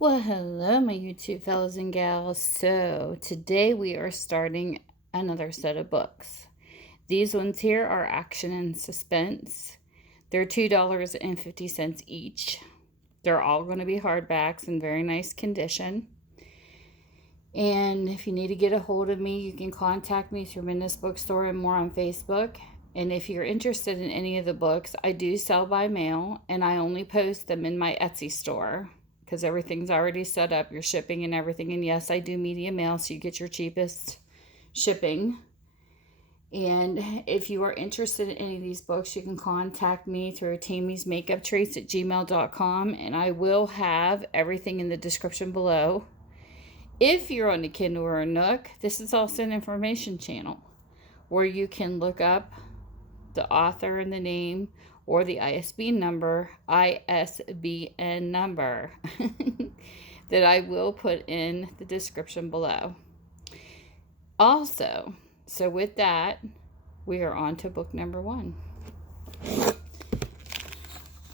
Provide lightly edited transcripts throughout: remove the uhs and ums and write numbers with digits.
Well, hello, my YouTube fellows and gals. So, today we are starting another set of books. These ones here are action and suspense. They're $2.50 each. They're all going to be hardbacks in very nice condition. And if you need to get a hold of me, you can contact me through Minus Bookstore and more on Facebook. And if you're interested in any of the books, I do sell by mail and I only post them in my Etsy store because everything's already set up, your shipping and everything. And yes, I do media mail, so you get your cheapest shipping. And if you are interested in any of these books, you can contact me through tammysmakeuptraits@gmail.com, and I will have everything in the description below. If you're on a Kindle or a Nook, this is also an information channel where you can look up the author and the name or the ISBN number that I will put in the description below. Also, so with that, we are on to book number 1.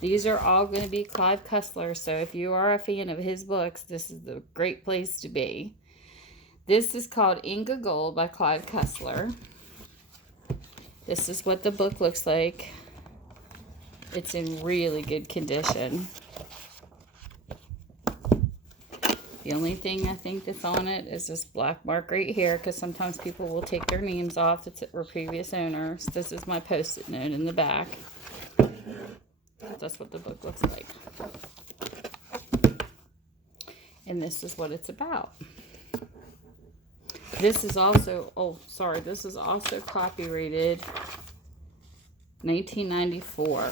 These are all going to be Clive Cussler, so if you are a fan of his books, this is the great place to be. This is called Inca Gold by Clive Cussler. This is what the book looks like. It's in really good condition. The only thing I think that's on it is this black mark right here, because sometimes people will take their names off that were previous owners. This is my post-it note in the back. That's what the book looks like. And this is what it's about. This is also, this is also copyrighted 1994.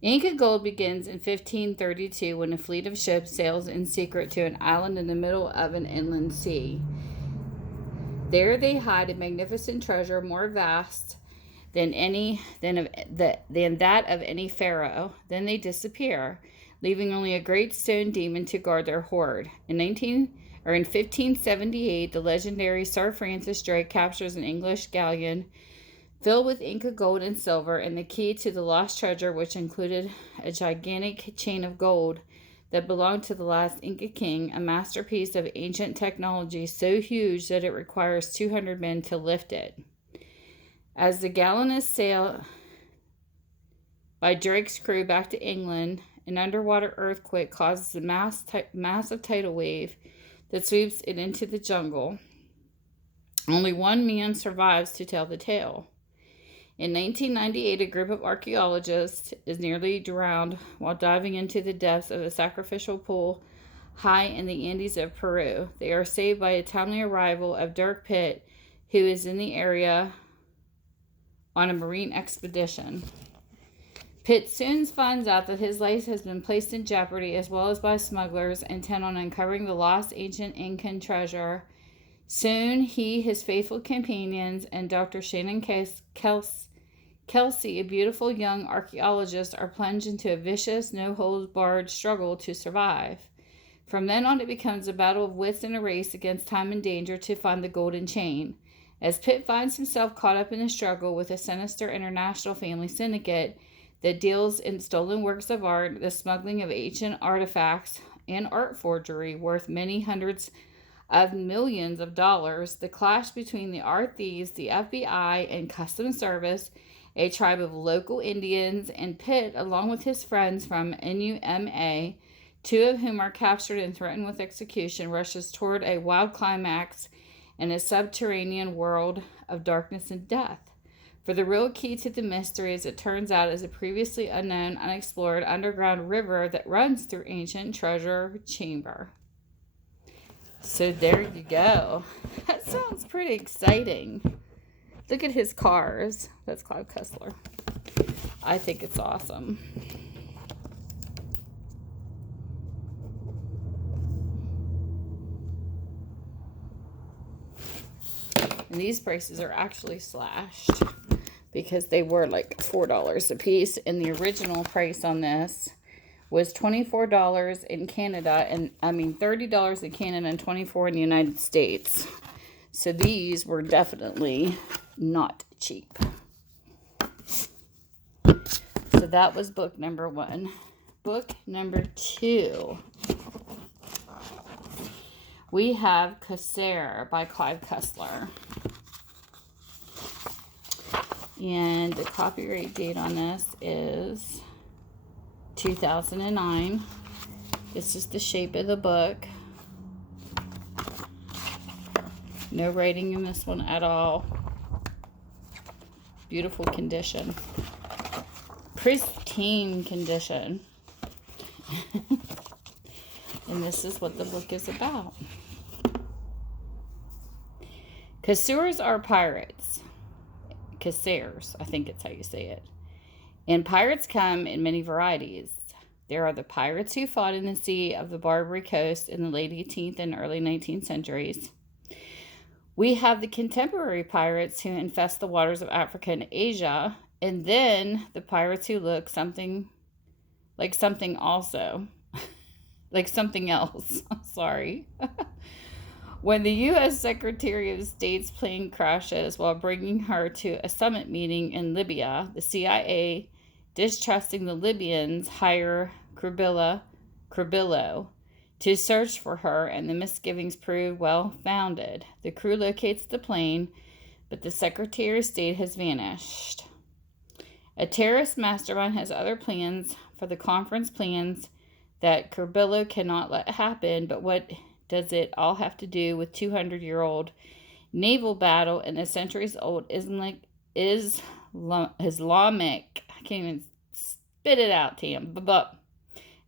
Inca Gold begins in 1532 when a fleet of ships sails in secret to an island in the middle of an inland sea. There they hide a magnificent treasure more vast than that of any pharaoh. Then they disappear, leaving only a great stone demon to guard their hoard. In 1578, the legendary Sir Francis Drake captures an English galleon filled with Inca gold and silver, and the key to the lost treasure, which included a gigantic chain of gold that belonged to the last Inca king, a masterpiece of ancient technology so huge that it requires 200 men to lift it. As the galleon is sailed by Drake's crew back to England, an underwater earthquake causes a massive tidal wave that sweeps it into the jungle. Only one man survives to tell the tale. In 1998, a group of archaeologists is nearly drowned while diving into the depths of a sacrificial pool high in the Andes of Peru. They are saved by a timely arrival of Dirk Pitt, who is in the area on a marine expedition. Pitt soon finds out that his life has been placed in jeopardy, as well as by smugglers intent on uncovering the lost ancient Incan treasure. Soon he, his faithful companions, and Dr. Shannon Kelsey, a beautiful young archaeologist, are plunged into a vicious, no-holds-barred struggle to survive. From then on, it becomes a battle of wits and a race against time and danger to find the golden chain. As Pitt finds himself caught up in a struggle with a sinister international family syndicate that deals in stolen works of art, the smuggling of ancient artifacts, and art forgery worth many hundreds of millions of dollars, the clash between the art thieves, the FBI, and Customs Service, a tribe of local Indians, and Pitt, along with his friends from NUMA, 2 of whom are captured and threatened with execution, rushes toward a wild climax in a subterranean world of darkness and death. For the real key to the mystery, as it turns out, is a previously unknown, unexplored underground river that runs through ancient treasure chamber. So there you go. That sounds pretty exciting. Look at his cars. That's Clive Cussler. I think it's awesome. And these prices are actually slashed because they were like $4 a piece. And the original price on this was $24 in Canada, and $30 in Canada and $24 in the United States. So these were definitely not cheap. So that was book number 1. Book number 2. We have Corsair by Clive Cussler. And the copyright date on this is 2009. This is the shape of the book. No writing in this one at all. Beautiful condition. Pristine condition. And this is what the book is about. Corsairs are pirates. Corsairs, I think it's how you say it. And pirates come in many varieties. There are the pirates who fought in the sea of the Barbary Coast in the late 18th and early 19th centuries. We have the contemporary pirates who infest the waters of Africa and Asia. And then the pirates who look something like something also. Like something else. Sorry. When the U.S. Secretary of State's plane crashes while bringing her to a summit meeting in Libya, the CIA, distrusting the Libyans, hire Cribillo to search for her, and the misgivings prove well-founded. The crew locates the plane, but the Secretary of State has vanished. A terrorist mastermind has other plans for the conference plans that Cribillo cannot let happen, but what does it all have to do with 200-year-old naval battle and a centuries-old Islamic, I can't even spit it out, Tam, but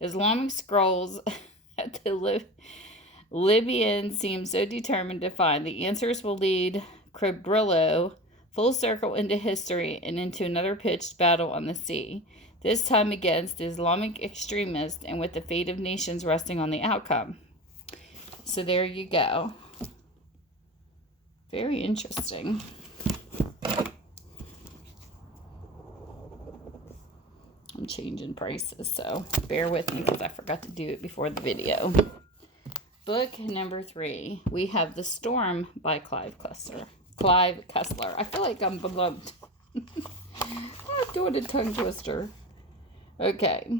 Islamic scrolls that the Libyans seem so determined to find? The answers will lead Cribillo full circle into history and into another pitched battle on the sea, this time against the Islamic extremists and with the fate of nations resting on the outcome. So there you go. Very interesting. I'm changing prices, so bear with me because I forgot to do it before the video. Book number 3. We have The Storm by Clive Cussler. I feel like I'm beloved. I'm doing a tongue twister. Okay.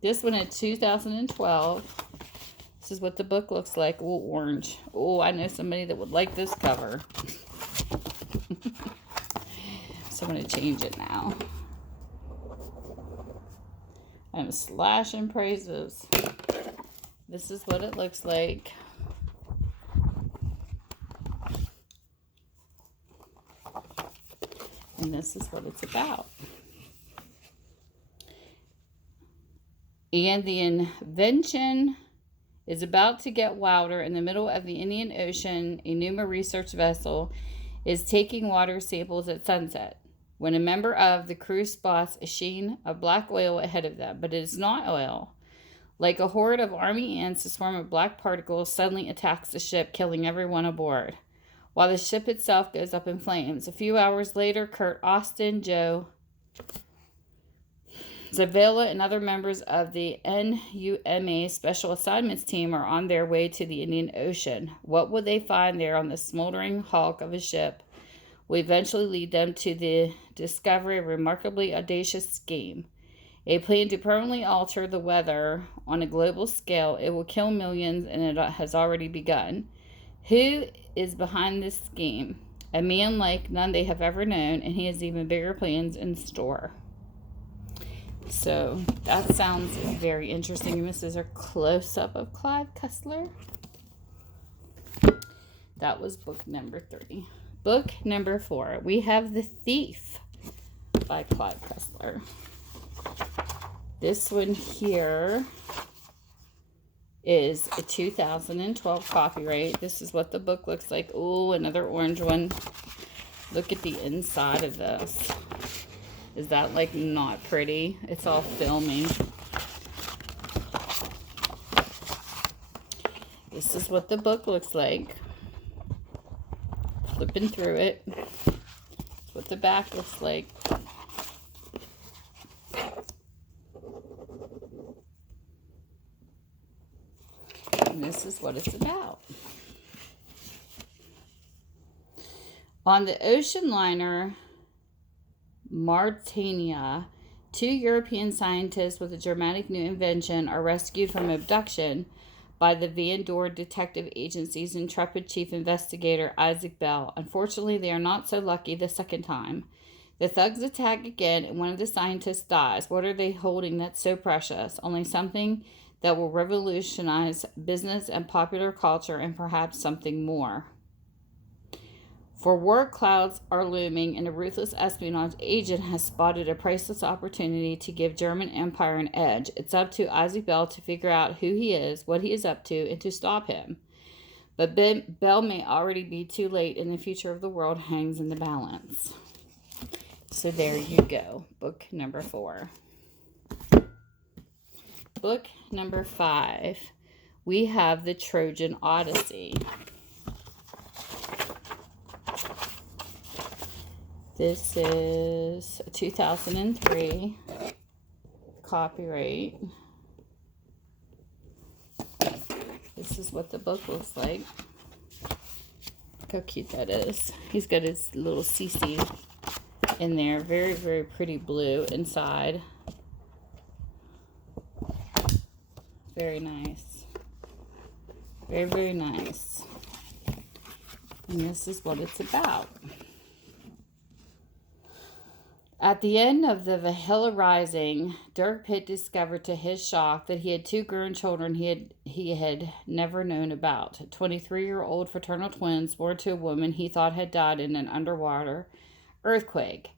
This one is 2012. This is what the book looks like. Ooh, orange. Oh, I know somebody that would like this cover. So I'm going to change it now. I'm slashing prices. This is what it looks like. And this is what it's about. And the invention is about to get wilder. In the middle of the Indian Ocean, a NUMA research vessel is taking water samples at sunset when a member of the crew spots a sheen of black oil ahead of them, but it is not oil. Like a horde of army ants, a swarm of black particles suddenly attacks the ship, killing everyone aboard, while the ship itself goes up in flames. A few hours later, Kurt Austin, Joe Zavella, and other members of the NUMA Special Assignments Team are on their way to the Indian Ocean. What will they find there on the smoldering hulk of a ship will eventually lead them to the discovery of a remarkably audacious scheme. A plan to permanently alter the weather on a global scale. It will kill millions, and it has already begun. Who is behind this scheme? A man like none they have ever known, and he has even bigger plans in store. So that sounds very interesting. This is a close-up of Clive Cussler. That was book number 3. Book number 4. We have The Thief by Clive Cussler. This one here is a 2012 copyright. This is what the book looks like. Oh, another orange one. Look at the inside of this. Is that like not pretty? It's all filmy. This is what the book looks like. Flipping through it. That's what the back looks like. And this is what it's about. On the ocean liner Mauritania, 2 European scientists with a dramatic new invention are rescued from abduction by the Van Dorn Detective Agency's intrepid chief investigator Isaac Bell. Unfortunately, they are not so lucky the second time. The thugs attack again, and one of the scientists dies. What are they holding that's so precious? Only something that will revolutionize business and popular culture, and perhaps something more. For war clouds are looming, and a ruthless espionage agent has spotted a priceless opportunity to give German Empire an edge. It's up to Isaac Bell to figure out who he is, what he is up to, and to stop him. But Bell may already be too late, and the future of the world hangs in the balance. So there you go. Book number 4. Book number 5. We have the Trojan Odyssey. This is a 2003 copyright. This is what the book looks like. Look how cute that is. He's got his little CC in there. Very, very pretty blue inside. Very nice. Very, very nice. And this is what it's about. At the end of the Valhalla Rising, Dirk Pitt discovered to his shock that he had 2 grown children he had never known about. 23-year-old fraternal twins born to a woman he thought had died in an underwater earthquake.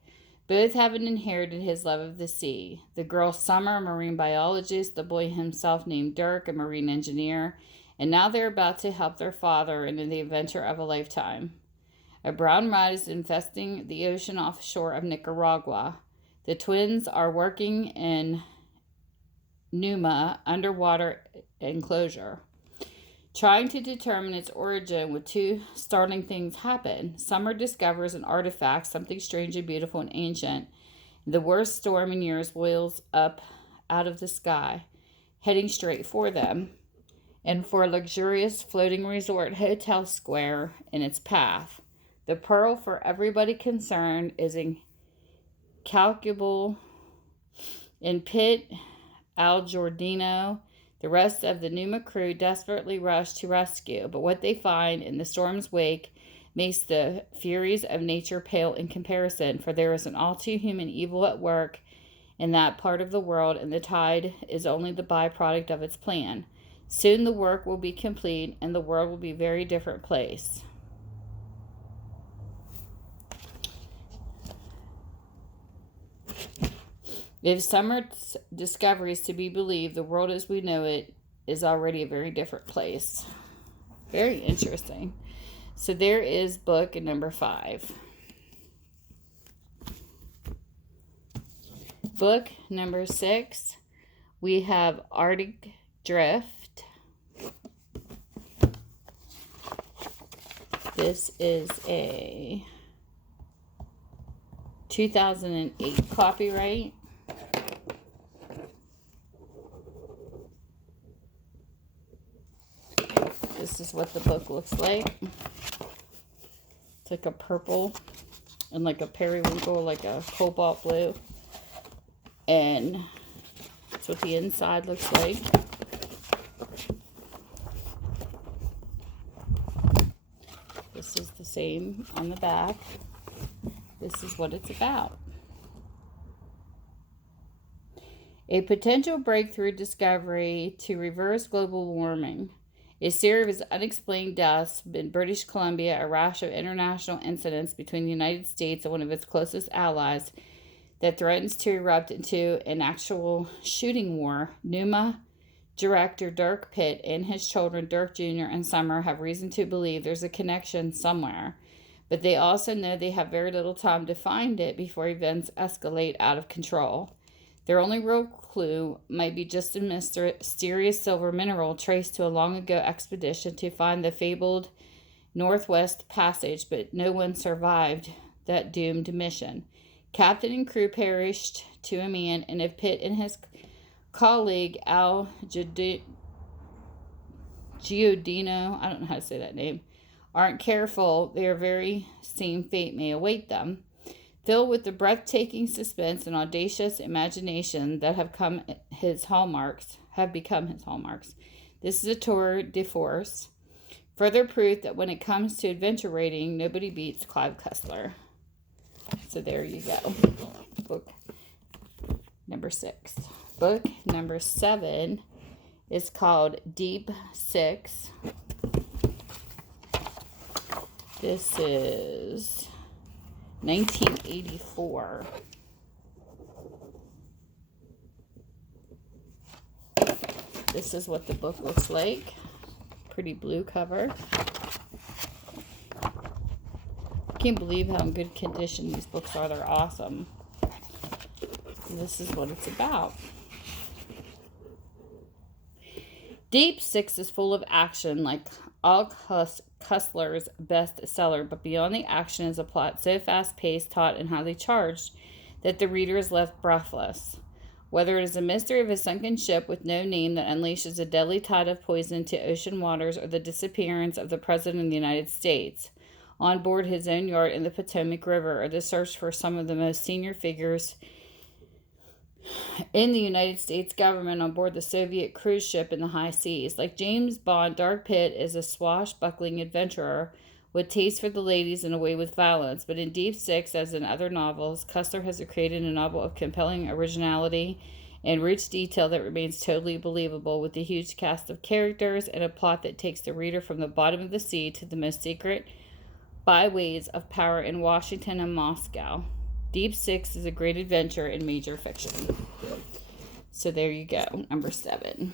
Both having inherited his love of the sea. The girl Summer, a marine biologist, the boy himself named Dirk, a marine engineer, and now they're about to help their father in the adventure of a lifetime. A brown rat is infesting the ocean offshore of Nicaragua. The twins are working in Numa underwater enclosure, trying to determine its origin. With 2 startling things happen. Summer discovers an artifact, something strange and beautiful and ancient. The worst storm in years boils up out of the sky, heading straight for them, and for a luxurious floating resort hotel square in its path. The pearl for everybody concerned is incalculable. In Pitt, Al Giordino, the rest of the Numa crew desperately rush to rescue, but what they find in the storm's wake makes the furies of nature pale in comparison, for there is an all-too-human evil at work in that part of the world, and the tide is only the byproduct of its plan. Soon the work will be complete, and the world will be a very different place. If Summer's discovery is to be believed, the world as we know it is already a very different place. Very interesting. So there is book number 5. Book number 6, we have Artic Drift. This is a 2008 copyright. This is what the book looks like. It's like a purple and like a periwinkle, like a cobalt blue. And that's what the inside looks like. This is the same on the back. This is what it's about. A potential breakthrough discovery to reverse global warming. A series of unexplained deaths in British Columbia, a rash of international incidents between the United States and one of its closest allies that threatens to erupt into an actual shooting war. Numa director Dirk Pitt and his children, Dirk Jr. and Summer, have reason to believe there's a connection somewhere, but they also know they have very little time to find it before events escalate out of control. Their only real clue might be just a mysterious silver mineral traced to a long-ago expedition to find the fabled Northwest Passage, but no one survived that doomed mission. Captain and crew perished to a man, and if Pitt and his colleague Al Giordino, I don't know how to say that name, aren't careful, their very same fate may await them. filled with the breathtaking suspense and audacious imagination that have become his hallmarks. This is a tour de force. Further proof that when it comes to adventure rating, nobody beats Clive Cussler. So there you go. Book number 6. Book number 7 is called Deep Six. This is 1984. This is what the book looks like. Pretty blue cover. Can't believe how in good condition these books are. They're awesome. And this is what it's about. Deep Six is full of action, like all Cussler's bestseller, but beyond the action is a plot so fast-paced, taut, and highly charged that the reader is left breathless. Whether it is a mystery of a sunken ship with no name that unleashes a deadly tide of poison to ocean waters, or the disappearance of the President of the United States on board his own yacht in the Potomac River, or the search for some of the most senior figures in the United States government on board the Soviet cruise ship in the high seas. Like James Bond, Dark Pitt is a swashbuckling adventurer with taste for the ladies and a way with violence. But in Deep Six, as in other novels, Cussler has created a novel of compelling originality and rich detail that remains totally believable, with a huge cast of characters and a plot that takes the reader from the bottom of the sea to the most secret byways of power in Washington and Moscow. Deep Six is a great adventure in major fiction. So there you go, number 7.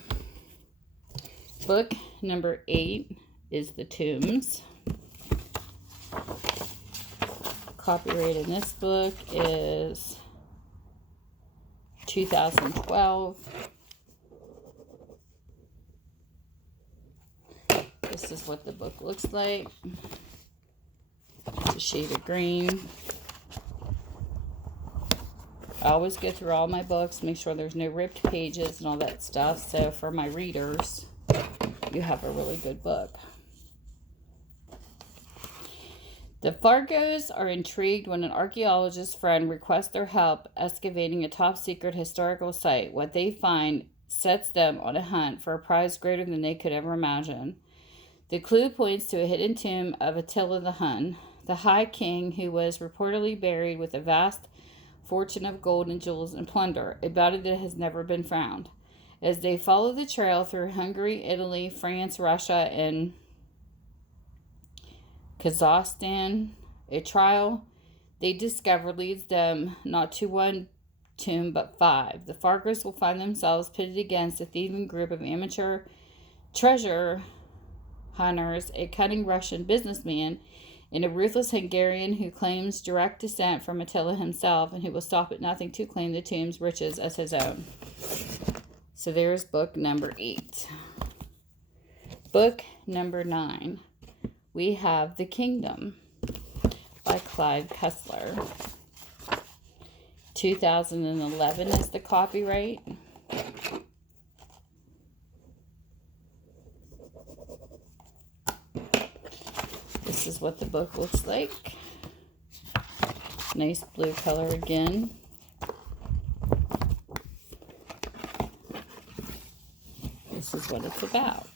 Book number 8 is The Tombs. Copyright in this book is 2012. This is what the book looks like. It's a shade of green. I always go through all my books, make sure there's no ripped pages and all that stuff. So for my readers, you have a really good book. The Fargos are intrigued when an archaeologist friend requests their help excavating a top-secret historical site. What they find sets them on a hunt for a prize greater than they could ever imagine. The clue points to a hidden tomb of Attila the Hun, the High King, who was reportedly buried with a vast fortune of gold and jewels and plunder, a body that has never been found. As they follow the trail through Hungary, Italy, France, Russia, and Kazakhstan, a trail they discover leads them not to one tomb but 5. The Fargos will find themselves pitted against a thieving group of amateur treasure hunters, a cunning Russian businessman, and a ruthless Hungarian who claims direct descent from Attila himself and who will stop at nothing to claim the tomb's riches as his own. So there's book number 8. Book number 9. We have The Kingdom by Clive Cussler. 2011 is the copyright. This is what the book looks like. Nice blue color again. This is what it's about.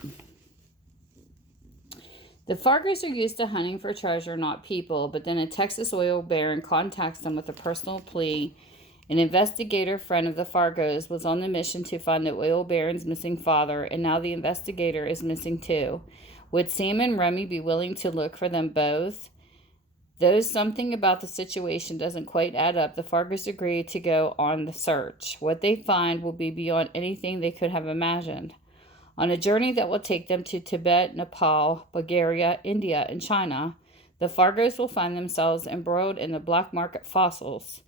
The Fargos are used to hunting for treasure, not people, but then a Texas oil baron contacts them with a personal plea. An investigator friend of the Fargos was on the mission to find the oil baron's missing father, and now the investigator is missing too. Would Sam and Remy be willing to look for them both? Though something about the situation doesn't quite add up, the Fargos agree to go on the search. What they find will be beyond anything they could have imagined. On a journey that will take them to Tibet, Nepal, Bulgaria, India, and China, the Fargos will find themselves embroiled in the black market fossils,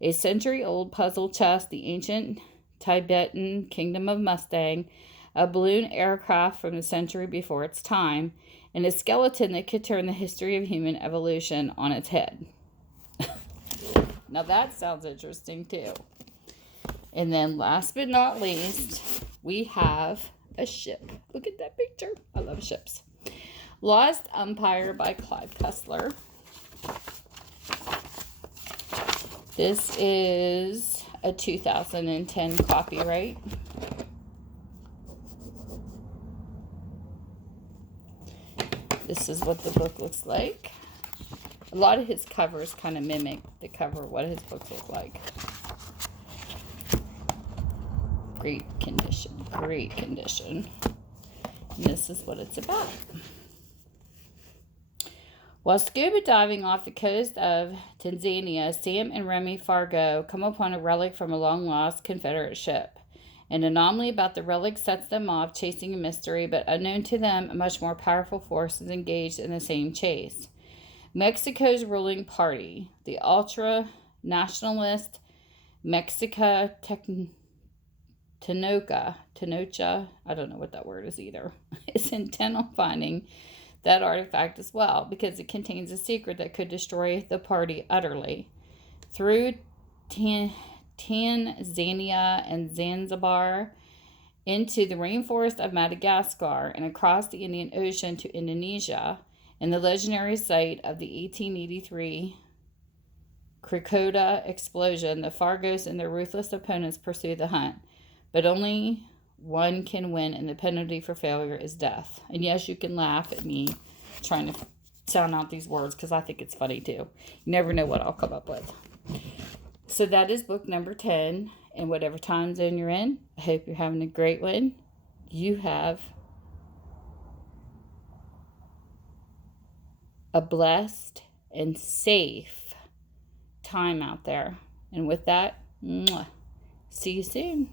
a century-old puzzle chest, the ancient Tibetan kingdom of Mustang, a balloon aircraft from the century before its time, and a skeleton that could turn the history of human evolution on its head. Now that sounds interesting too. And then last but not least, we have a ship. Look at that picture. I love ships. Lost Empire by Clive Cussler. This is a 2010 copyright. This is what the book looks like. A lot of his covers kind of mimic the cover of what his books look like. Great condition, great condition. And this is what it's about. While scuba diving off the coast of Tanzania, Sam and Remy Fargo come upon a relic from a long-lost Confederate ship. An anomaly about the relic sets them off chasing a mystery, but unknown to them, a much more powerful force is engaged in the same chase. Mexico's ruling party, the ultra-nationalist Mexica Tenocha, I don't know what that word is either, is intent on finding that artifact as well, because it contains a secret that could destroy the party utterly. Through Tanzania and Zanzibar, into the rainforest of Madagascar, and across the Indian Ocean to Indonesia, and the legendary site of the 1883 Krakatoa explosion, the Fargos and their ruthless opponents pursue the hunt. But only one can win, and the penalty for failure is death. And yes, you can laugh at me trying to sound out these words because I think it's funny too. You never know what I'll come up with. So that is book number 10. And whatever time zone you're in, I hope you're having a great one. You have a blessed and safe time out there. And with that, see you soon.